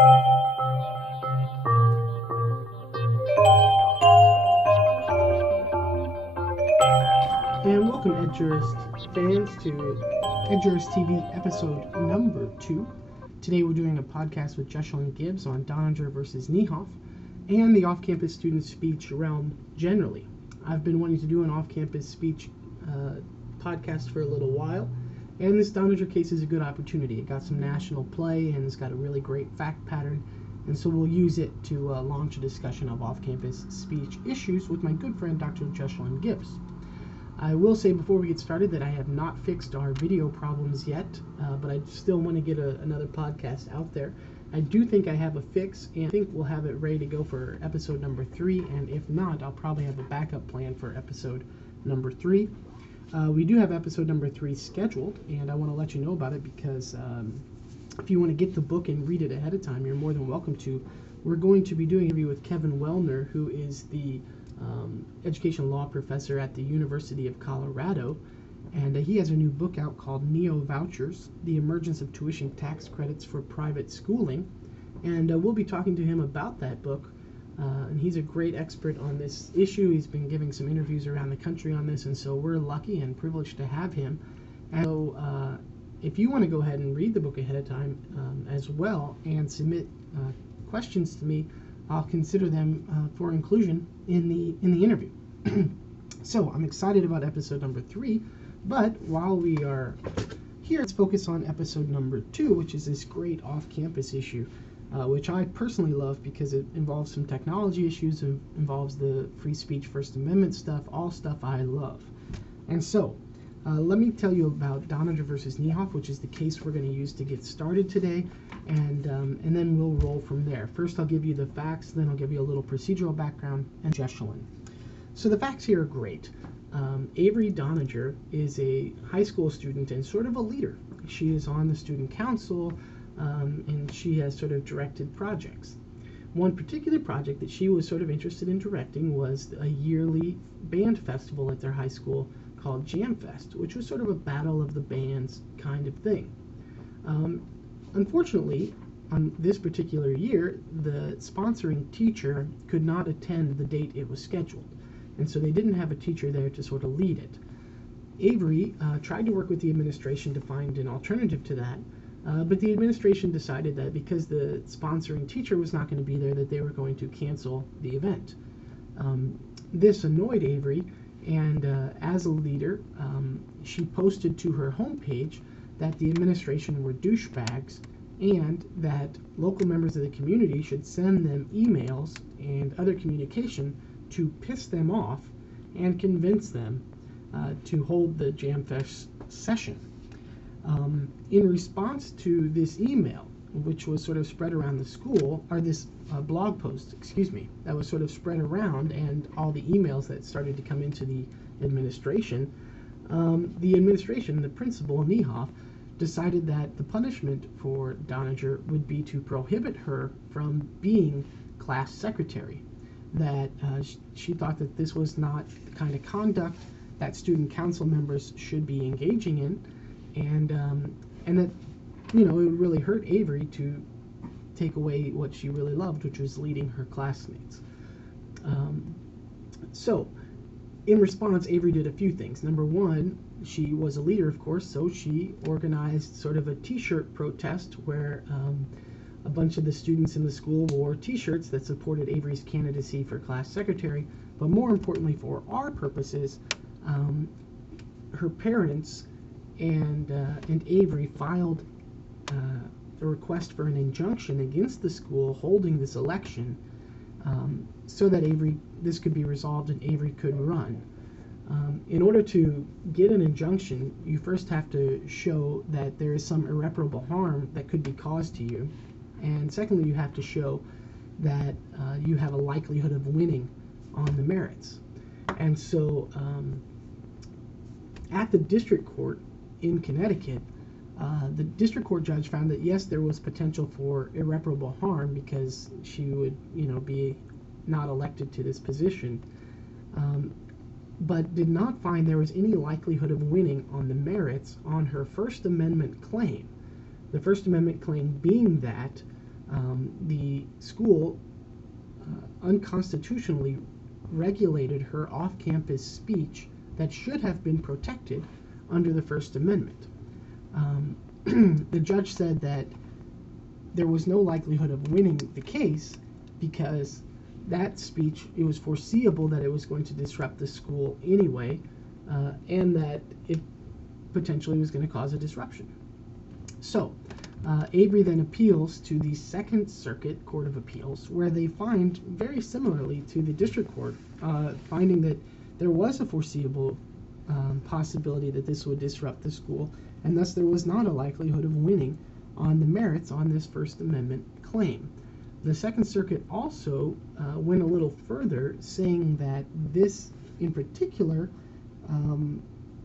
And welcome, EdJurist fans, to EdjuristTV episode number 2. Today we're doing a podcast with Jesulon Gibbs on Donninger versus Niehoff and the off-campus student speech realm generally. I've been wanting to do an off-campus speech podcast for a little while, and this Donninger case is a good opportunity. It got some national play, and it's got a really great fact pattern, and so we'll use it to launch a discussion of off-campus speech issues with my good friend Dr. Jesulon Gibbs. I will say before we get started that I have not fixed our video problems yet, but I still want to get another podcast out there. I do think I have a fix, and I think we'll have it ready to go for episode number 3, and if not, I'll probably have a backup plan for episode number 3. We do have episode number 3 scheduled, and I want to let you know about it because if you want to get the book and read it ahead of time, you're more than welcome to. We're going to be doing an interview with Kevin Wellner, who is the education law professor at the University of Colorado, and he has a new book out called Neo-Vouchers, The Emergence of Tuition Tax Credits for Private Schooling, and we'll be talking to him about that book, and he's a great expert on this issue. He's been giving some interviews around the country on this, and so we're lucky and privileged to have him. And so if you want to go ahead and read the book ahead of time as well and submit questions to me, I'll consider them for inclusion in the interview. So I'm excited about episode number 3, but while we are here, let's focus on episode number 2, which is this great off-campus issue, which I personally love because it involves some technology issues, it involves the free speech, First Amendment stuff, all stuff I love. And so let me tell you about Donninger versus Niehoff, which is the case we're going to use to get started today, and then we'll roll from there. First, I'll give you the facts, then I'll give you a little procedural background, and Jesulon. So the facts here are great. Avery Donninger is a high school student and sort of a leader. She is on the student council, and she has sort of directed projects. One particular project that she was sort of interested in directing was a yearly band festival at their high school called Jam Fest, which was sort of a battle of the bands kind of thing. Unfortunately, on this particular year, the sponsoring teacher could not attend the date it was scheduled, and so they didn't have a teacher there to sort of lead it. Avery tried to work with the administration to find an alternative to that, but the administration decided that because the sponsoring teacher was not going to be there, that they were going to cancel the event. This annoyed Avery, and as a leader, she posted to her homepage that the administration were douchebags and that local members of the community should send them emails and other communication to piss them off and convince them to hold the Jam Fest session. In response to this email, which was sort of spread around the school, or this blog post, that was sort of spread around, and all the emails that started to come into the administration, the principal, Niehoff, decided that the punishment for Donninger would be to prohibit her from being class secretary, that she thought that this was not the kind of conduct that student council members should be engaging in, and that, it would really hurt Avery to take away what she really loved, which was leading her classmates. So, in response, Avery did a few things. Number one, she was a leader, of course, so she organized sort of a t-shirt protest where a bunch of the students in the school wore t-shirts that supported Avery's candidacy for class secretary, but more importantly for our purposes, her parents and Avery filed a request for an injunction against the school holding this election, so that this could be resolved and Avery could run. In order to get an injunction, you first have to show that there is some irreparable harm that could be caused to you, and secondly, you have to show that you have a likelihood of winning on the merits. And so at the district court in Connecticut, the district court judge found that yes, there was potential for irreparable harm because she would, be not elected to this position, but did not find there was any likelihood of winning on the merits on her First Amendment claim. The First Amendment claim being that The school unconstitutionally regulated her off-campus speech that should have been protected under the First Amendment. The judge said that there was no likelihood of winning the case because that speech, it was foreseeable that it was going to disrupt the school anyway, and that it potentially was going to cause a disruption. So, Avery then appeals to the Second Circuit Court of Appeals, where they find, very similarly to the district court, finding that there was a foreseeable possibility that this would disrupt the school, and thus there was not a likelihood of winning on the merits on this First Amendment claim. The Second Circuit also went a little further, saying that this, in particular,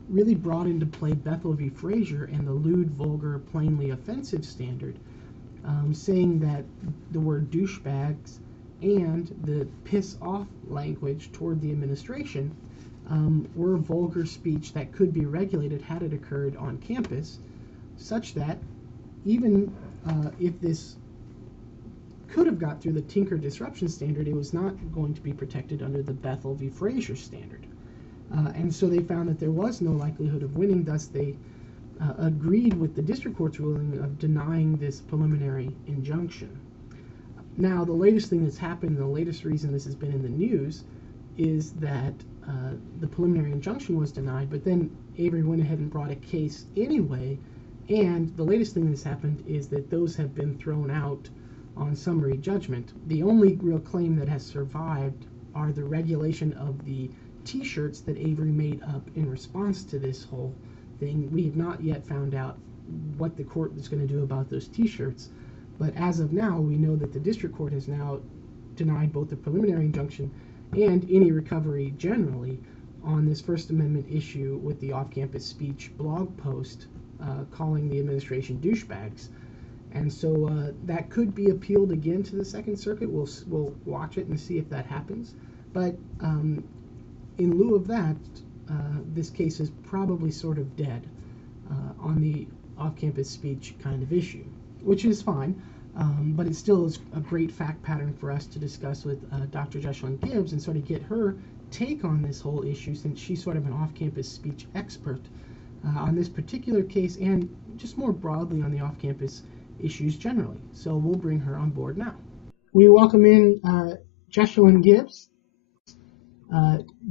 really brought into play Bethel v. Fraser and the lewd, vulgar, plainly offensive standard, saying that the word douchebags and the piss off language toward the administration were vulgar speech that could be regulated had it occurred on campus, such that even if this could have got through the Tinker disruption standard, it was not going to be protected under the Bethel v. Fraser standard. And so they found that there was no likelihood of winning, thus they agreed with the district court's ruling of denying this preliminary injunction. Now, the latest thing that's happened, the latest reason this has been in the news, is that the preliminary injunction was denied, but then Avery went ahead and brought a case anyway, and the latest thing that's happened is that those have been thrown out on summary judgment. The only real claim that has survived are the regulation of the T-shirts that Avery made up in response to this whole thing. We have not yet found out what the court is going to do about those T-shirts, but as of now, we know that the district court has now denied both the preliminary injunction and any recovery generally on this First Amendment issue with the off-campus speech blog post calling the administration douchebags. And so that could be appealed again to the Second Circuit. We'll watch it and see if that happens. But in lieu of that, this case is probably sort of dead on the off-campus speech kind of issue, which is fine. But it still is a great fact pattern for us to discuss with Dr. Jesulon Gibbs and sort of get her take on this whole issue, since she's sort of an off-campus speech expert on this particular case and just more broadly on the off-campus issues generally. So we'll bring her on board now. We welcome in Jesulon Gibbs.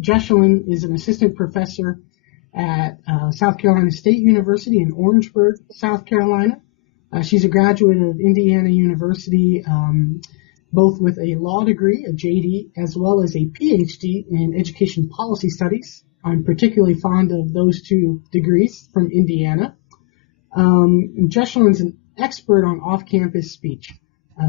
Jesulon is an assistant professor at South Carolina State University in Orangeburg, South Carolina. She's a graduate of Indiana University, both with a law degree, a JD, as well as a PhD in education policy studies. I'm particularly fond of those two degrees from Indiana. Jesulon's an expert on off-campus speech.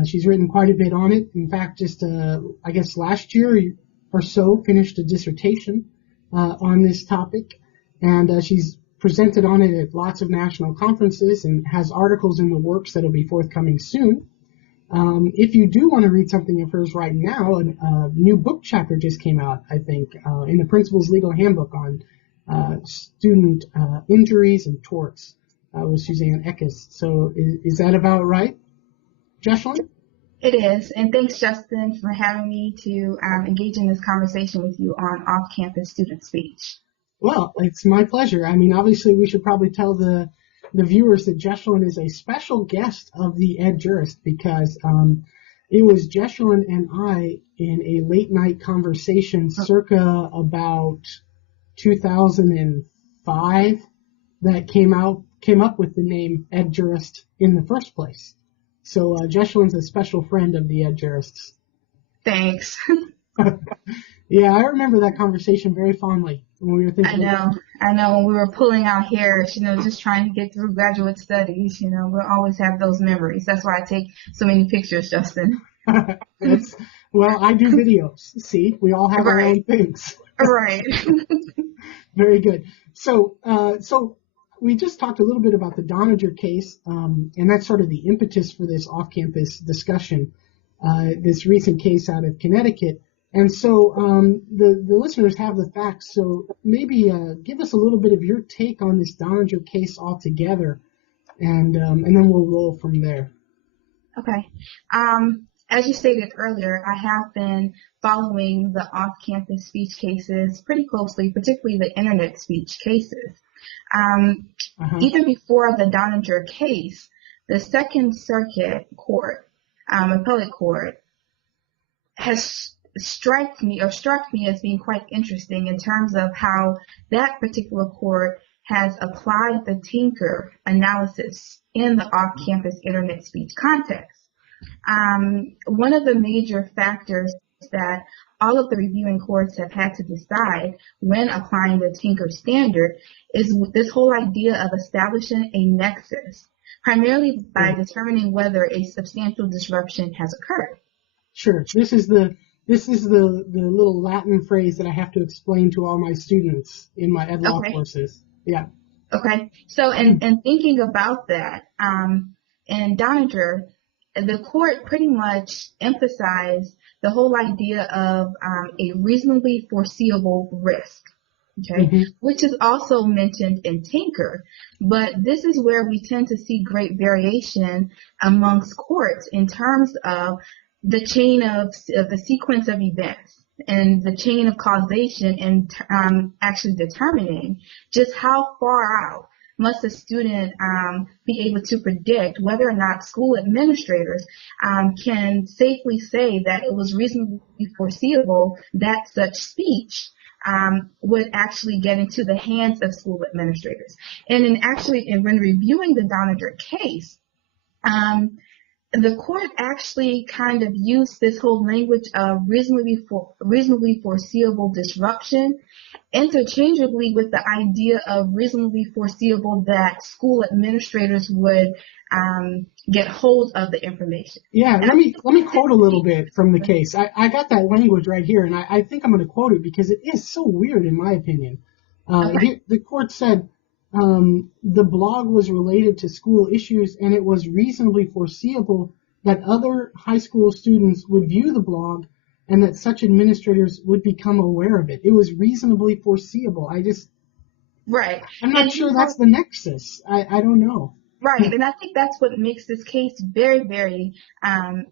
She's written quite a bit on it. In fact, just I guess last year or so, finished a dissertation on this topic, and she's presented on it at lots of national conferences and has articles in the works that'll be forthcoming soon. If you do want to read something of hers right now, a new book chapter just came out, I think, in the Principal's Legal Handbook on student injuries and torts with Suzanne Eckes. So is that about right, Jesulon? It is, and thanks, Justin, for having me to engage in this conversation with you on off-campus student speech. Well, it's my pleasure. I mean, obviously, we should probably tell the viewers that Jesulon is a special guest of the Ed Jurist, because it was Jesulon and I in a late-night conversation circa about 2005 that came up with the name Ed Jurist in the first place. So Jesulon's a special friend of the Ed Jurists. Thanks. Yeah, I remember that conversation very fondly when we were thinking. I know. When we were pulling our hair, just trying to get through graduate studies, we'll always have those memories. That's why I take so many pictures, Justin. Well, I do videos. See, we all have our own things. Right. Very good. So we just talked a little bit about the Doniger case, and that's sort of the impetus for this off-campus discussion, this recent case out of Connecticut. And so the listeners have the facts, so maybe give us a little bit of your take on this Doniger case altogether, and then we'll roll from there. Okay. As you stated earlier, I have been following the off-campus speech cases pretty closely, particularly the internet speech cases. Even before the Donninger case, the Second Circuit Court, appellate court, has struck me as being quite interesting in terms of how that particular court has applied the Tinker analysis in the off-campus internet speech context. One of the major factors that all of the reviewing courts have had to decide when applying the Tinker standard is this whole idea of establishing a nexus, primarily by determining whether a substantial disruption has occurred. Sure. This is the little Latin phrase that I have to explain to all my students in my ed law courses. Yeah. Okay. So, and thinking about that, in Donninger, the court pretty much emphasized the whole idea of a reasonably foreseeable risk, okay, which is also mentioned in Tinker. But this is where we tend to see great variation amongst courts in terms of the chain of the sequence of events and the chain of causation, and actually determining just how far out must a student be able to predict whether or not school administrators can safely say that it was reasonably foreseeable that such speech would actually get into the hands of school administrators. And when reviewing the Donninger case, the court actually kind of used this whole language of reasonably foreseeable disruption interchangeably with the idea of reasonably foreseeable that school administrators would get hold of the information. Yeah, let me quote a little bit from the case. I got that language right here, and I think I'm going to quote it because it is so weird in my opinion. The court said, the blog was related to school issues, and it was reasonably foreseeable that other high school students would view the blog and that such administrators would become aware of it. It was reasonably foreseeable. I'm not sure that's the nexus. I don't know. Right, and I think that's what makes this case very, very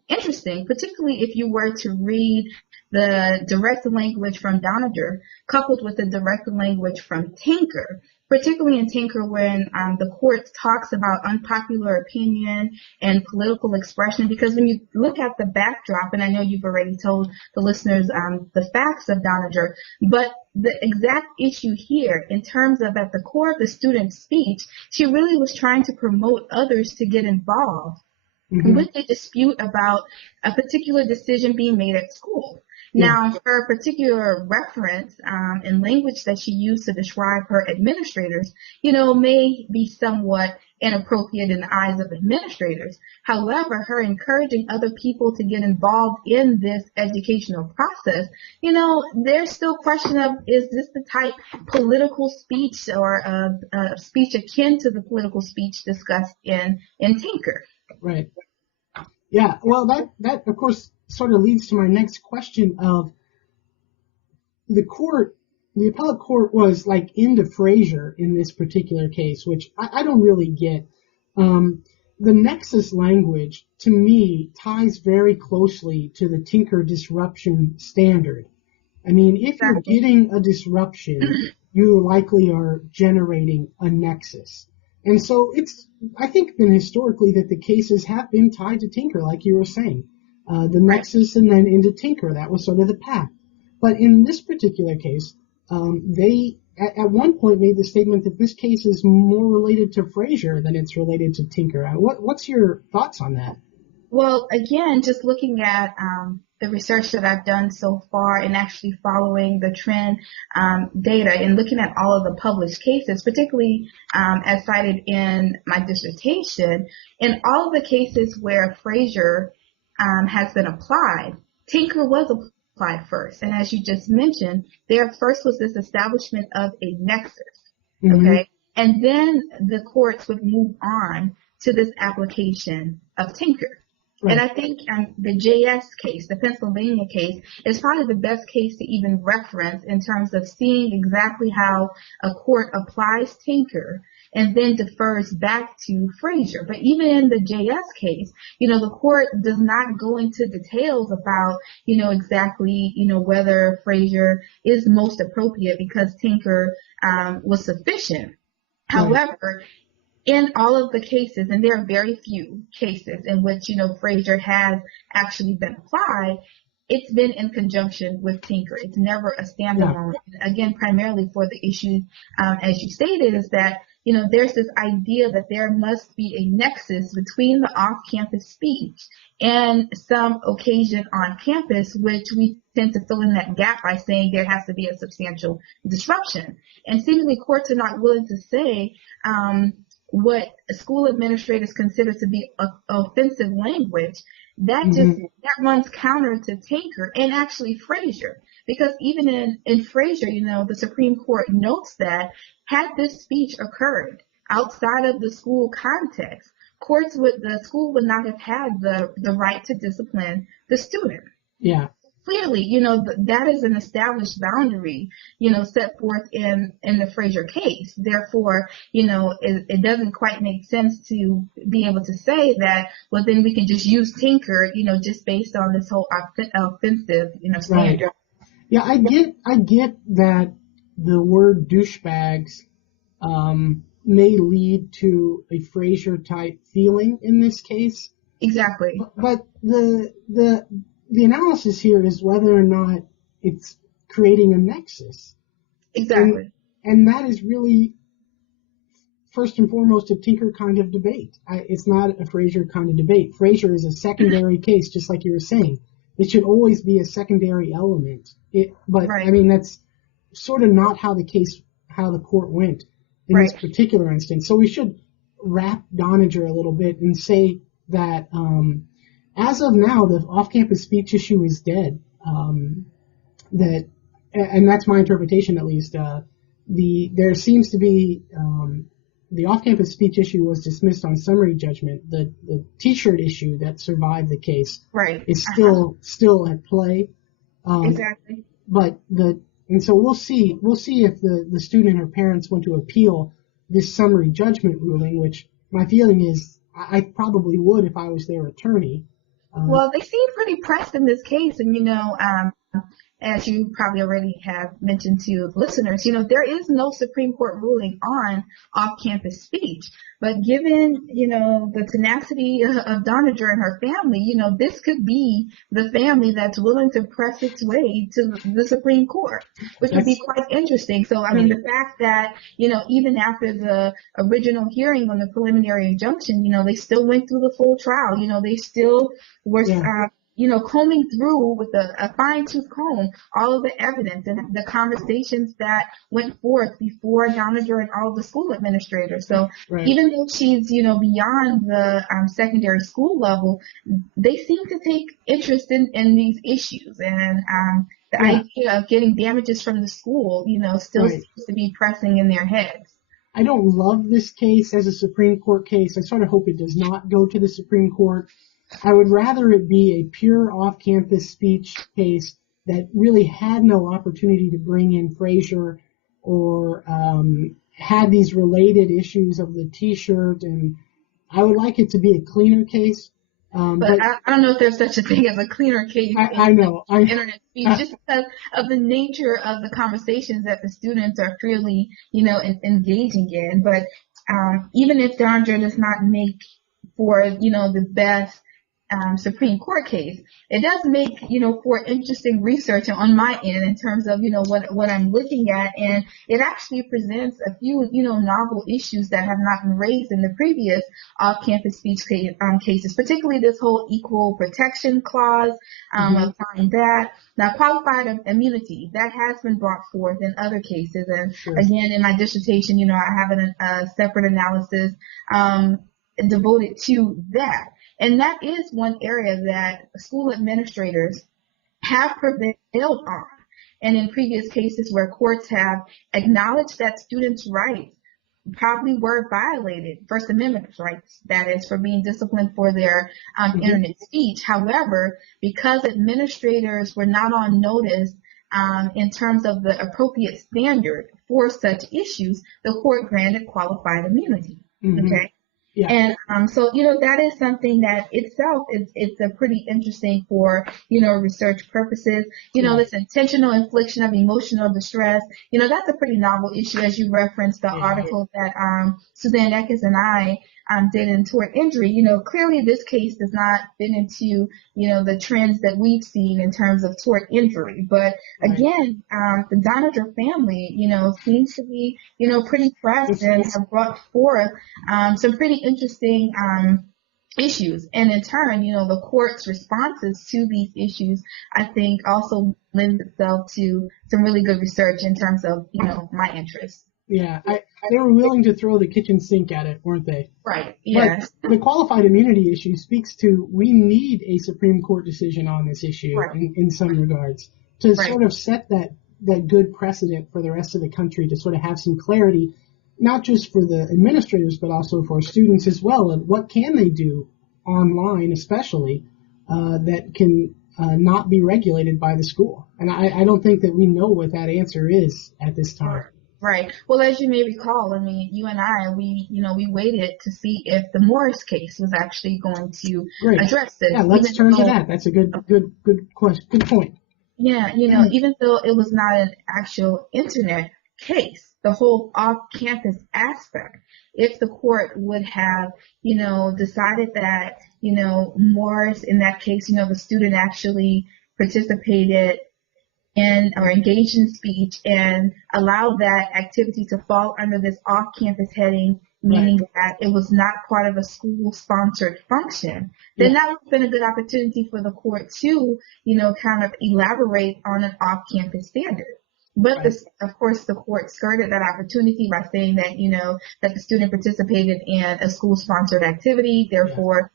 interesting, particularly if you were to read the direct language from Donninger coupled with the direct language from Tinker, particularly in Tinker when the court talks about unpopular opinion and political expression, because when you look at the backdrop, and I know you've already told the listeners the facts of Donninger, but the exact issue here in terms of at the core of the student's speech, she really was trying to promote others to get involved with a dispute about a particular decision being made at school. Now, her particular reference and language that she used to describe her administrators, may be somewhat inappropriate in the eyes of administrators. However, her encouraging other people to get involved in this educational process, there's still question of, is this the type political speech or a speech akin to the political speech discussed in Tinker? Right. Yeah, well, that of course sort of leads to my next question of the appellate court was like into Fraser in this particular case, which I don't really get. The nexus language, to me, ties very closely to the Tinker disruption standard. I mean, if you're getting a disruption, you likely are generating a nexus. And so it's, I think, been historically that the cases have been tied to Tinker, like you were saying. The nexus and then into Tinker, that was sort of the path. But in this particular case, they at one point made the statement that this case is more related to Fraser than it's related to Tinker. What's your thoughts on that? Well, again, just looking at the research that I've done so far and actually following the trend data and looking at all of the published cases, particularly as cited in my dissertation, in all of the cases where Fraser has been applied, Tinker was applied first. And as you just mentioned, there first was this establishment of a nexus, okay? And then the courts would move on to this application of Tinker. Right. And I think the JS case, the Pennsylvania case, is probably the best case to even reference in terms of seeing exactly how a court applies Tinker and then defers back to Frazier. But even in the JS case, the court does not go into details about, exactly, whether Frazier is most appropriate because Tinker was sufficient. Right. However, in all of the cases, and there are very few cases in which, Frazier has actually been applied, it's been in conjunction with Tinker. It's never a standalone. Yeah. Again, primarily for the issue, as you stated, is that, there's this idea that there must be a nexus between the off-campus speech and some occasion on campus, which we tend to fill in that gap by saying there has to be a substantial disruption. And seemingly courts are not willing to say, what school administrators consider to be offensive language, that that runs counter to Tinker and actually Frazier. Because even in Frazier, the Supreme Court notes that had this speech occurred outside of the school context, the school would not have had the right to discipline the student. Yeah. Clearly, that is an established boundary, set forth in the Frazier case. Therefore, it doesn't quite make sense to be able to say that, well, then we can just use Tinker, just based on this whole offensive, standard. Right. Yeah, I get that the word douchebags may lead to a Frazier type feeling in this case. Exactly. But the analysis here is whether or not it's creating a nexus. Exactly. And that is really, first and foremost, a Tinker kind of debate. It's not a Frazier kind of debate. Frazier is a secondary case, just like you were saying. It should always be a secondary element. But right. I mean, that's sort of not how the court went in right. this particular instance. So we should wrap Doninger a little bit and say that, as of now, the off-campus speech issue is dead. And that's my interpretation, at least. There seems to be the off-campus speech issue was dismissed on summary judgment. The T-shirt issue that survived the case right. is still at play. Exactly. And so we'll see if the student or parents want to appeal this summary judgment ruling, which my feeling is I probably would if I was their attorney. Well, they seem pretty pressed in this case, and as you probably already have mentioned to listeners, there is no Supreme Court ruling on off-campus speech. But given, the tenacity of Doninger and her family, this could be the family that's willing to press its way to the Supreme Court, which would be quite interesting. So, I mean, the fact that, even after the original hearing on the preliminary injunction, they still went through the full trial. They still were, combing through with a fine-tooth comb all of the evidence and the conversations that went forth before Doninger and all of the school administrators. So right. even though she's, beyond the secondary school level, they seem to take interest in these issues. And the idea of getting damages from the school, still right. seems to be pressing in their heads. I don't love this case as a Supreme Court case. I sort of hope it does not go to the Supreme Court. I would rather it be a pure off-campus speech case that really had no opportunity to bring in Frazier or had these related issues of the T-shirt, and I would like it to be a cleaner case. But I don't know if there's such a thing as a cleaner case internet speech, just because of the nature of the conversations that the students are freely, engaging in. But even if Doninger does not make for, the best Supreme Court case, it does make, for interesting research on my end in terms of, what I'm looking at. And it actually presents a few, novel issues that have not been raised in the previous off-campus speech cases, particularly this whole equal protection clause, applying that. Now, qualified immunity, that has been brought forth in other cases. And sure. again, in my dissertation, I have a separate analysis devoted to that. And that is one area that school administrators have prevailed on. And in previous cases where courts have acknowledged that students' rights probably were violated, First Amendment rights, that is, for being disciplined for their internet speech. However, because administrators were not on notice in terms of the appropriate standard for such issues, the court granted qualified immunity. Mm-hmm. Okay. Yeah. And so, that is something that itself it's a pretty interesting for, research purposes. This intentional infliction of emotional distress, that's a pretty novel issue, as you referenced the article that Suzanne Eckes and I did in Tort Injury. Clearly this case does not fit into, the trends that we've seen in terms of tort injury. But again, the Doniger family, seems to be, pretty pressed and have brought forth some pretty interesting issues. And in turn, the court's responses to these issues, I think, also lends itself to some really good research in terms of, my interests. Yeah, they were willing to throw the kitchen sink at it, weren't they? Right, yes. But the qualified immunity issue speaks to we need a Supreme Court decision on this issue in some regards to sort of set that good precedent for the rest of the country, to sort of have some clarity, not just for the administrators, but also for students as well. And what can they do online, especially, that can not be regulated by the school? And I don't think that we know what that answer is at this time. Right. Well, as you may recall, you and I, we waited to see if the Morris case was actually going to address this. Yeah, let's turn to that. That's a good question. Good point. Yeah, even though it was not an actual internet case, the whole off-campus aspect, if the court would have, decided that, Morris, in that case, the student actually participated in or engaged in speech and allowed that activity to fall under this off-campus heading, meaning that it was not part of a school-sponsored function, then that would have been a good opportunity for the court to, kind of elaborate on an off-campus standard. But of course, the court skirted that opportunity by saying that, that the student participated in a school-sponsored activity, therefore,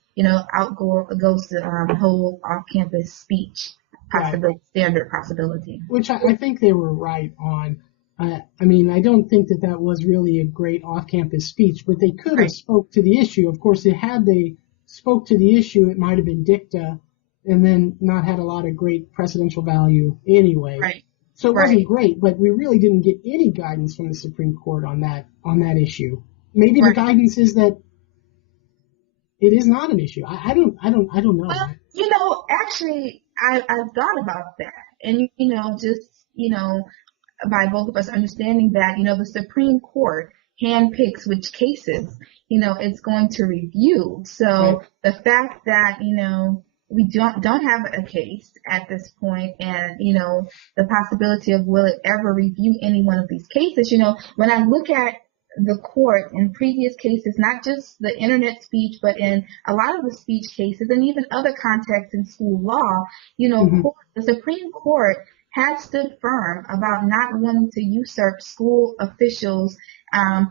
out goes the whole off-campus speech possibility, standard possibility. Which I think they were right on. I don't think that was really a great off-campus speech, but they could have spoke to the issue. Of course, had they spoke to the issue, it might have been dicta and then not had a lot of great precedential value anyway. Right. So it wasn't great, but we really didn't get any guidance from the Supreme Court on that issue. Maybe the guidance is that it is not an issue. I don't know. Well, actually, I've thought about that, and by both of us understanding that the Supreme Court handpicks which cases it's going to review. So the fact that we don't have a case at this point, and the possibility of will it ever review any one of these cases. When I look at the court in previous cases, not just the internet speech, but in a lot of the speech cases and even other contexts in school law, the Supreme Court has stood firm about not wanting to usurp school officials'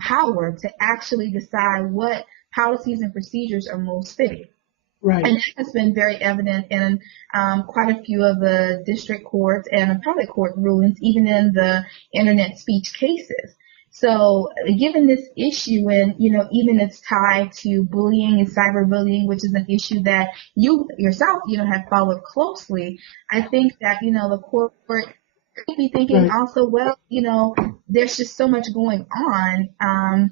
power to actually decide what policies and procedures are most fitting. Right. And that has been very evident in quite a few of the district courts and appellate court rulings, even in the internet speech cases. So given this issue, and even it's tied to bullying and cyberbullying, which is an issue that you yourself have followed closely, I think that the court could be thinking also, well, there's just so much going on.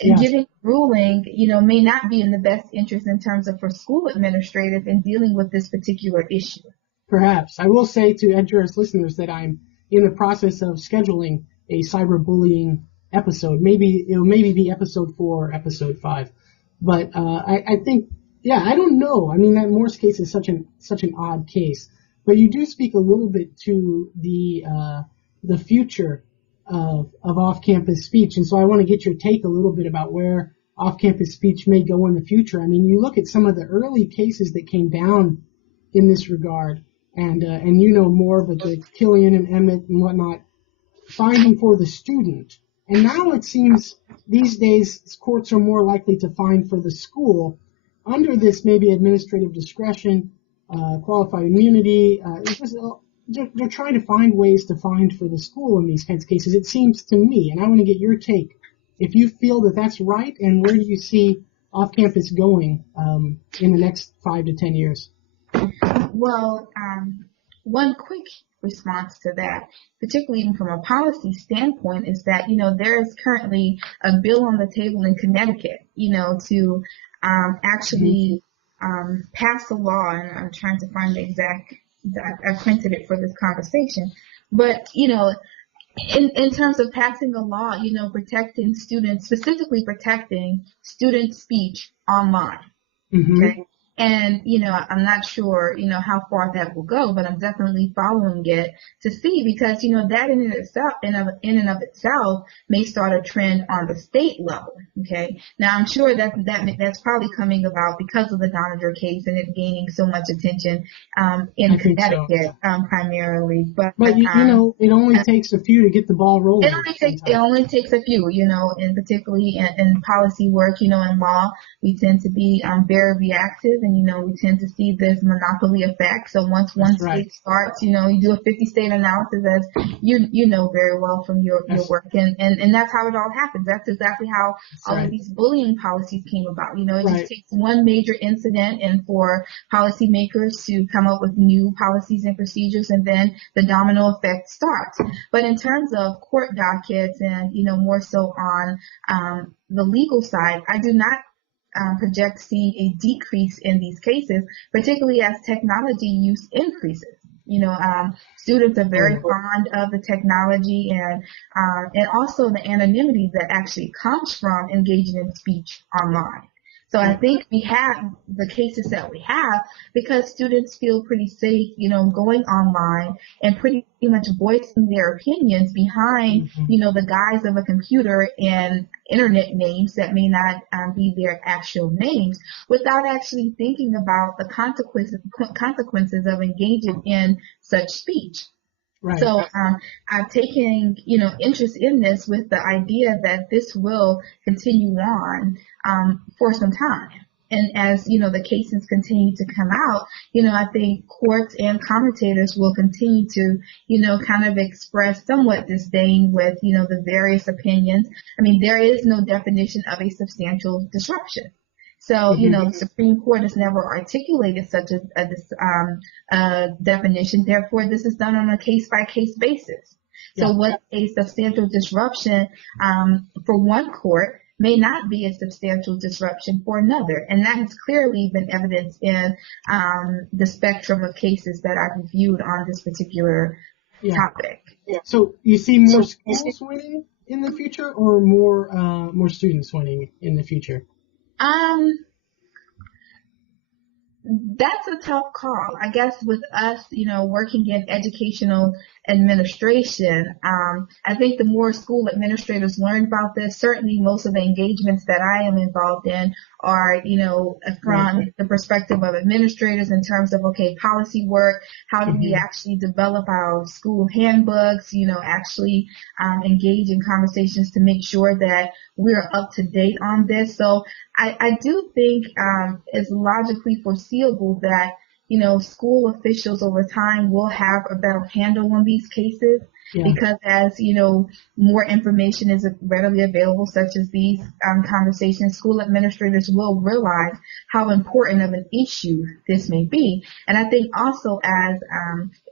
Giving ruling, may not be in the best interest in terms of for school administrators in dealing with this particular issue. Perhaps. I will say to EdJurist listeners that I'm in the process of scheduling a cyberbullying episode. It'll be episode 4 or episode 5. But I think, I don't know. That Morse case is such an odd case. But you do speak a little bit to the future of off-campus speech, and so I want to get your take a little bit about where off-campus speech may go in the future. You look at some of the early cases that came down in this regard, and more, but the Killian and Emmett and whatnot, finding for the student. And now it seems these days courts are more likely to find for the school under this maybe administrative discretion, qualified immunity. They're trying to find ways to find for the school in these kinds of cases, it seems to me, and I want to get your take. If you feel that that's right, and where do you see off-campus going in the next 5 to 10 years? Well, one quick response to that, particularly even from a policy standpoint, is that, there is currently a bill on the table in Connecticut, to actually pass a law, and I'm trying to find the exact, I printed it for this conversation, but, in terms of passing a law, protecting students, specifically protecting student speech online. Okay. And, I'm not sure, how far that will go, but I'm definitely following it to see, because, that in and of itself may start a trend on the state level. Okay. Now, I'm sure that's probably coming about because of the Doninger case and it gaining so much attention, in Connecticut, primarily. But it only takes a few to get the ball rolling. It only takes a few, and particularly in policy work, in law, we tend to be, very reactive. And, we tend to see this monopoly effect. So once one state starts, you do a 50-state analysis, as you know very well from your work. And that's how it all happens. That's exactly how all of these bullying policies came about. It just takes one major incident and for policymakers to come up with new policies and procedures, and then the domino effect starts. But in terms of court dockets and, more so on the legal side, I do not project seeing a decrease in these cases, particularly as technology use increases. Students are very fond of the technology and also the anonymity that actually comes from engaging in speech online. So I think we have the cases that we have because students feel pretty safe, going online and pretty much voicing their opinions behind, the guise of a computer and internet names that may not be their actual names, without actually thinking about the consequences of engaging in such speech. Right. So I've taken, interest in this with the idea that this will continue on for some time. And as, the cases continue to come out, I think courts and commentators will continue to, kind of express somewhat disdain with, the various opinions. I mean, there is no definition of a substantial disruption. So, the Supreme Court has never articulated such a definition. Therefore, this is done on a case-by-case basis. So what a substantial disruption for one court may not be a substantial disruption for another. And that has clearly been evidenced in the spectrum of cases that I've reviewed on this particular topic. Yeah. So you see more schools winning in the future, or more students winning in the future? That's a tough call. I guess with us, working in educational administration, I think the more school administrators learn about this, certainly most of the engagements that I am involved in are, from the perspective of administrators in terms of, policy work, how do we actually develop our school handbooks, actually engage in conversations to make sure that we're up to date on this. So I do think it's logically foreseeable that, school officials over time will have a better handle on these cases because as, more information is readily available, such as these conversations, school administrators will realize how important of an issue this may be. And I think also as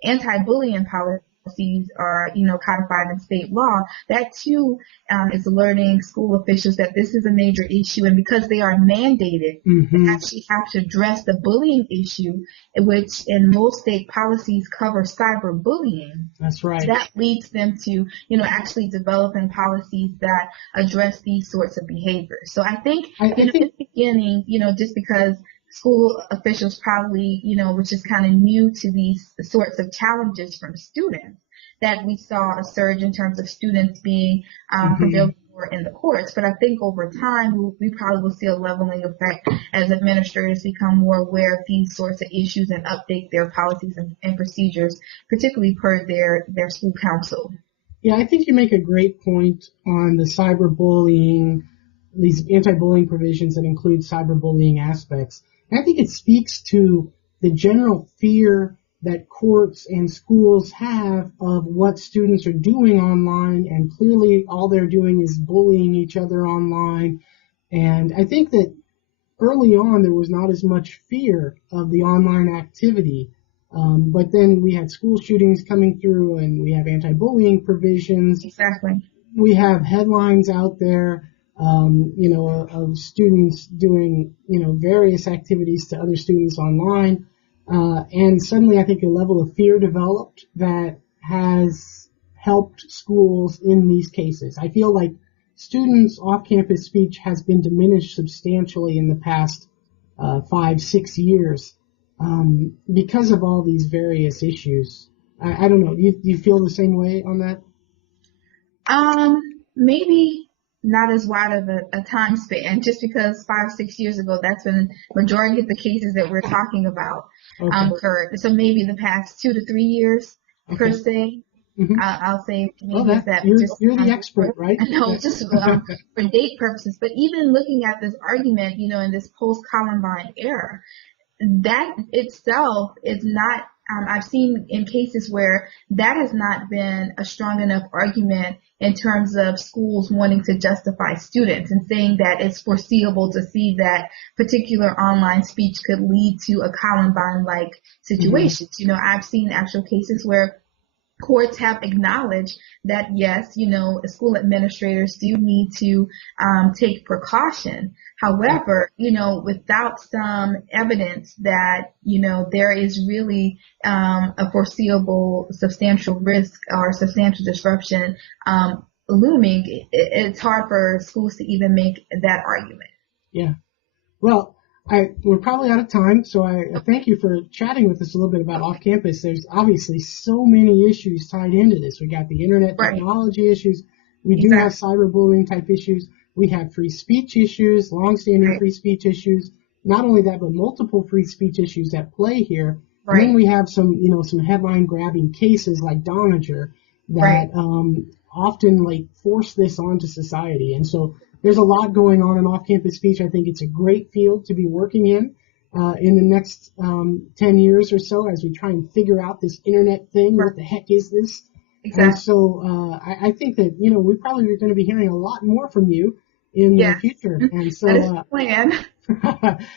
anti-bullying policies are, codified in state law, that too is alerting school officials that this is a major issue, and because they are mandated to actually have to address the bullying issue, which in most state policies cover cyberbullying. That's right. That leads them to, actually developing policies that address these sorts of behaviors. So I think in the beginning, just because school officials probably, which is kind of new to these sorts of challenges from students, that we saw a surge in terms of students being prevailed for in the courts. But I think over time, we probably will see a leveling effect as administrators become more aware of these sorts of issues and update their policies and procedures, particularly per their school council. Yeah, I think you make a great point on the cyberbullying, these anti-bullying provisions that include cyberbullying aspects. And I think it speaks to the general fear that courts and schools have of what students are doing online, and clearly all they're doing is bullying each other online. And I think that early on there was not as much fear of the online activity But then we had school shootings coming through, and we have anti-bullying provisions. Exactly. We have headlines out there, of students doing, various activities to other students online. And suddenly I think a level of fear developed that has helped schools in these cases. I feel like students' off-campus speech has been diminished substantially in the past 5-6 years because of all these various issues. I don't know. Do you feel the same way on that? Maybe not as wide of a time span, just because 5-6 years ago, that's when majority of the cases that we're talking about occurred. So maybe the past 2 to 3 years per se. Mm-hmm. I'll say maybe that you're the expert, right? No, just for date purposes. But even looking at this argument, in this post-Columbine era, that itself is not. I've seen in cases where that has not been a strong enough argument in terms of schools wanting to justify students and saying that it's foreseeable to see that particular online speech could lead to a Columbine-like situation. Mm-hmm. I've seen actual cases where courts have acknowledged that, yes, school administrators do need to take precaution. However, without some evidence that, there is really a foreseeable substantial risk or substantial disruption looming, it's hard for schools to even make that argument. Yeah. Well, we're probably out of time, so I thank you for chatting with us a little bit about off-campus. There's obviously so many issues tied into this. We got the internet technology issues. We do have cyberbullying type issues. We have free speech issues, long-standing free speech issues. Not only that, but multiple free speech issues at play here. And then we have some headline-grabbing cases like Doninger that often force this onto society. And so there's a lot going on in off-campus speech. I think it's a great field to be working in the next 10 years or so as we try and figure out this internet thing. What the heck is this? Exactly. And so I think that, we probably are going to be hearing a lot more from you in the future. And so, that is the plan.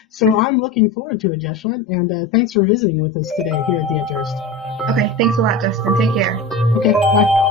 So I'm looking forward to it, Jesulon, and thanks for visiting with us today here at the Edjurist. Okay, thanks a lot, Justin. Take care. Okay, bye.